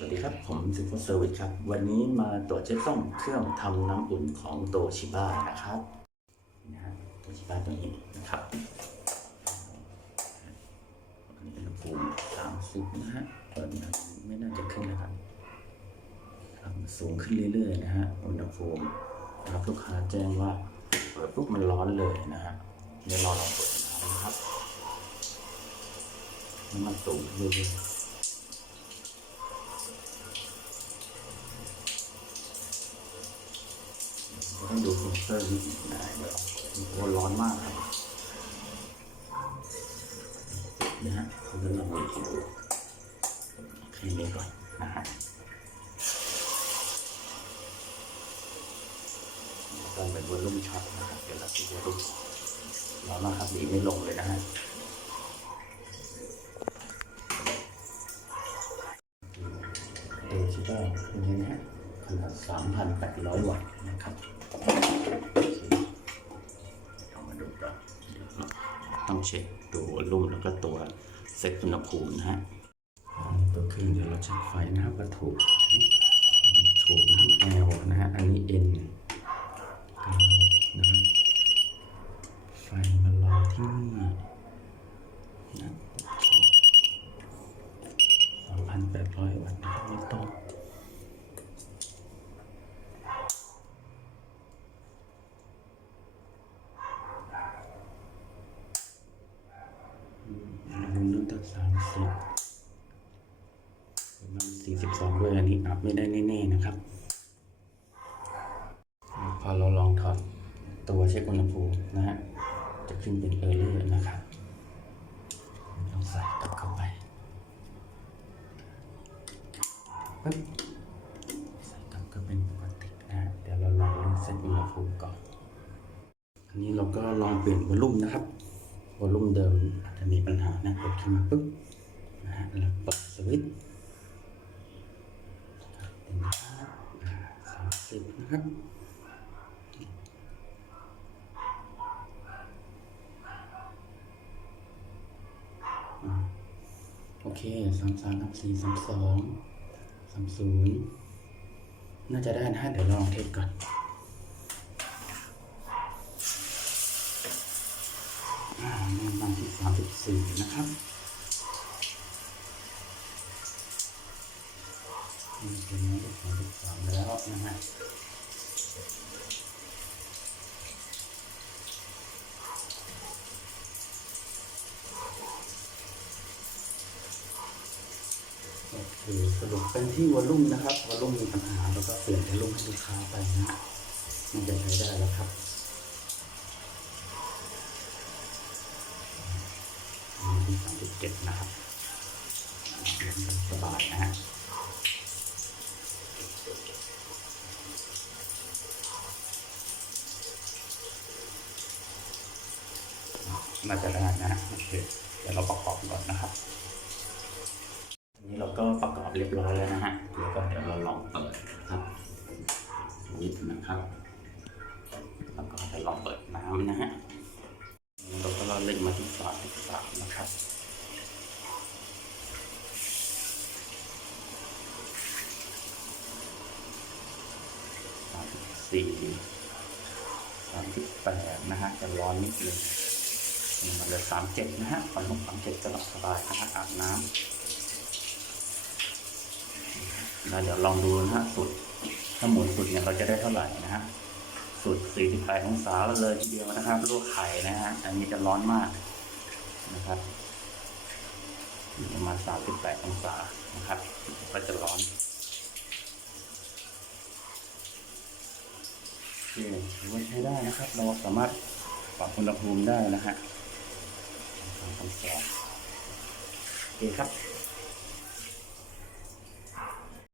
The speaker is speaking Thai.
สวัสดีครับ ผมซิฟเฟอร์เซอร์วิสครับ วันนี้มาตรวจเช็คซ่อมเครื่องทำน้ำอุ่นของโตชิบ้านะครับนี่นะฮะโตชิบ้าตัวนี้นะครับอันนี้อุณหภูมิสามสิบนะฮะเปิดมาไม่น่าจะขึ้นนะครับครับสูงขึ้นเรื่อยๆนะฮะอุณหภูมินะครับลูกค้าแจ้งว่าเปิดปุ๊บมันร้อนเลยนะฮะเดี๋ยวรอลองเปิดน้ำนะครับน้ำมันสูงเรื่อยๆ ต้องดูเซนเซอร์นิดหนึงนะเดี๋ยวโอ้ร้อนมากครับนะฮะเราจะลองดูแค่นี้ก่อนนะฮะต้องเป็นวอลลุ่มช็อตนะครับเดี๋ยวเราจะวอลลุ่มร้อนมากครับดีไม่ลงเลยนะฮะดูชิบ้าเป็นยังไงฮะขนาด3,800 วัตต์นะครับ ต้องเช็คตัวลุ่มแล้วก็ตัวเซ็ตอุณหภูมินะฮะตัวเครื่องเดี๋ยวเราเช็คไฟนะครับก็ถูกถูกนะแอลนะฮะอันนี้เอ็นก้านะครับ ไฟมารอที่นี่นะสองพันแปดร้อยวัตต์นะครับไม่ต้อง ตั้งสามสิบประมาณสี่สิบสองด้วยอันนี้อัพไม่ได้แน่ๆนะครับ พอเราลองถอดตัวเช็คอุณหภูมินะฮะจะขึ้นเป็นเออร์เลอร์นะครับลองใส่กลับเข้าไปปึ๊บใส่กลับก็เป็นปกตินะฮะเดี๋ยวเราลองเลือกเซตอุณหภูมิก่อนอันนี้เราก็ลองเปลี่ยนวอลลุ่มนะครับ วอลลุ่มเดิมอาจจะมีปัญหานะกดขึ้นมาปุ๊บนะฮะแล้วเปิดสวิตช์สามสิบนะครับโอเคสามสามสามสี่สามสองสามศูนย์น่าจะได้นะฮะเดี๋ยวลองเทสก่อน 34 นะครับนี่เป็นเลข33แล้วนะฮะคือสรุปเป็นที่วอลลุ่มนะครับวอลลุ่มมีปัญหาแล้วก็เปลี่ยนวอลลุ่มให้ลูกค้าไปนะมันจะใช้ได้แล้วครับ น่าจะได้นะฮะโอเคเดี๋ยวเราประกอบก่อนนะครับนี้เราก็ประกอบเรียบร้อยแล้วนะฮะแล้วก็เดี๋ยวเราลองเปิดนะครับนิดนะครับแล้วก็จะลองเปิดน้ำนะฮะเราก็เล่นมาที่สาที่สามนะครับสามสิบสี่สามสิบแปดนะฮะจะร้อนนิดนึง นี่มาเลยสามเจ็ดนะฮะฝันลงสามเจ็ดจะหลับสบายนะฮะอาบน้ำแล้วเดี๋ยวลองดูนะฮะสุดถ้าหมุนสุดเนี่ยเราจะได้เท่าไหร่นะฮะสุด48องศาเลยทีเดียวนะครับลวกไข่นะฮะอันนี้จะร้อนมากนะครับประมาณ38องศานะครับ ก็จะร้อนโอเคถือว่าใช้ได้นะครับ เราสามารถปรับอุณหภูมิได้นะฮะ องศาโอเคครับ